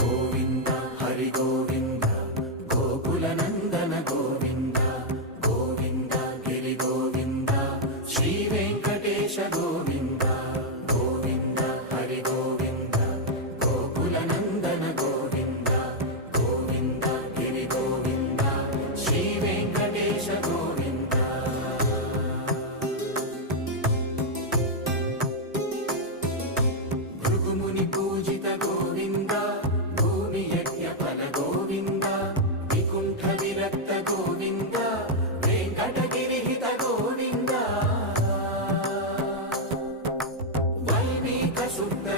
గోవింద హరి గోవింద గోకుల నందన గోవింద గోవింద గిరి గోవింద శ్రీ వెంకటేశ గోవింద గోవింద హరి గోవింద గోకుల నందన గోవింద గోవింద గిరి గోవింద శ్రీ వెంకటేశ గోవింద భృగుముని పూజిత గోవింద భూమి యజ్ఞ ఫల గోవింద వికుంఠ విరక్త గోవింద వెంకటగిరిహిత గోవింద వైదిక శుద్ధ